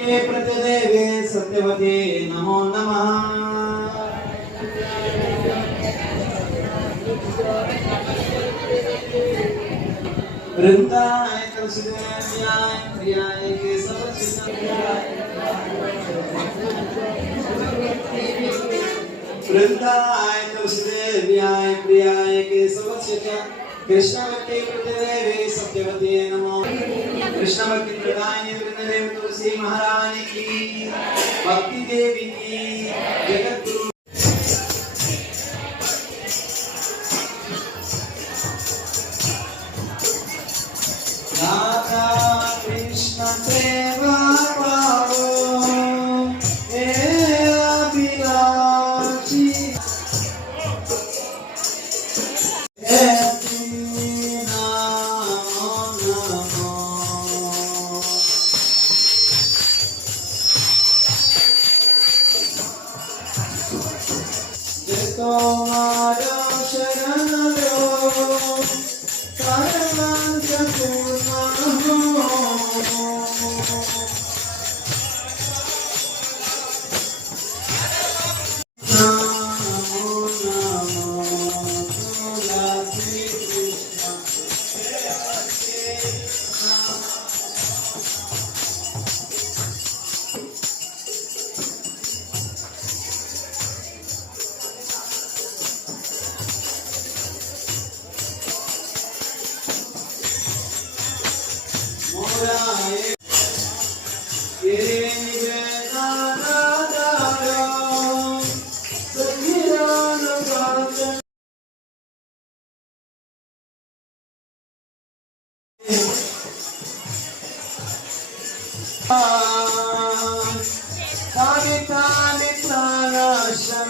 कृष्णवत्ये प्रतिदेवे सत्यवते नमो नमः। वृंदाय तुलसीदेव्याय प्रियाय केशवचिताय वृंदाय तुलसीदेव्याय प्रियाय केशवचिताय कृष्णवत्ये प्रतिदेवे सत्यवते नमो। कृष्णभक्ति प्रदायिनी वृंददेव तुलसी महारानी की, भक्ति देवी की, जगत गुरु राधा कृष्ण प्रेमा पाओ हे अभिलाषी हे तुम्हारा शरण लो सर्वांग पूर्ण हो। नमो नमो तुलसी कृष्ण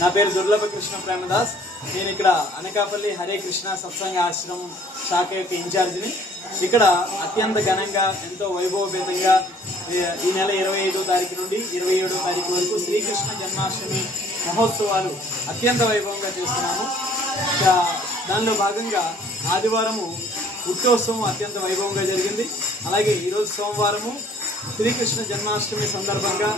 నా పేరు దుర్లభ కృష్ణ ప్రేమదాస్. నేను ఇక్కడ అనకాపల్లి హరే కృష్ణ సత్సంగ ఆశ్రమం శాఖ యొక్క ఇన్ఛార్జిని. ఇక్కడ అత్యంత ఘనంగా ఎంతో వైభవపేతంగా ఈ నెల 25వ తారీఖు నుండి 27వ తారీఖు వరకు శ్రీకృష్ణ జన్మాష్టమి మహోత్సవాలు అత్యంత వైభవంగా చేస్తున్నాము. దానిలో భాగంగా ఆదివారము ఉత్సవం అత్యంత వైభవంగా జరిగింది. అలాగే ఈరోజు సోమవారము శ్రీకృష్ణ జన్మాష్టమి సందర్భంగా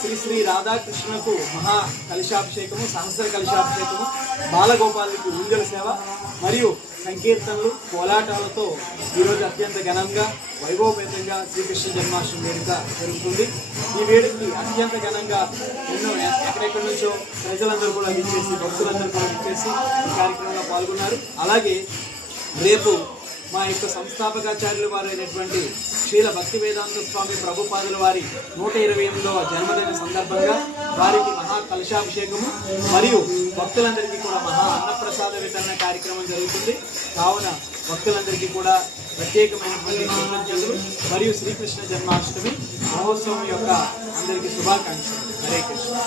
శ్రీ శ్రీ రాధాకృష్ణకు మహా కలశాభిషేకము, సహస్ర కలశాభిషేకము, బాలగోపాలకు ఊంజల సేవ మరియు సంకీర్తనలు, కోలాటాలతో ఈరోజు అత్యంత ఘనంగా వైభవపేతంగా శ్రీకృష్ణ జన్మాష్టమి వేడుక జరుగుతుంది. ఈ వేడుకకి అత్యంత ఘనంగా ఎన్నో ఎక్కడెక్కడి నుంచో ప్రజలందరూ కూడా విచ్చేసి, భక్తులందరూ కూడా విచ్చేసి ఈ కార్యక్రమంలో పాల్గొన్నారు. అలాగే రేపు మా యొక్క సంస్థాపకాచార్యుల వారు అయినటువంటి శ్రీల భక్తి వేదాంత స్వామి ప్రభుపాదుల వారి 128వ జన్మదిన సందర్భంగా వారికి మహా కలశాభిషేకము మరియు భక్తులందరికీ కూడా మహా అన్నప్రసాద వితరణ కార్యక్రమం జరుగుతుంది. కావున భక్తులందరికీ కూడా ప్రత్యేకమైనటువంటి కృతజ్ఞతలు మరియు శ్రీకృష్ణ జన్మాష్టమి మహోత్సవం యొక్క అందరికీ శుభాకాంక్షలు. హరే కృష్ణ.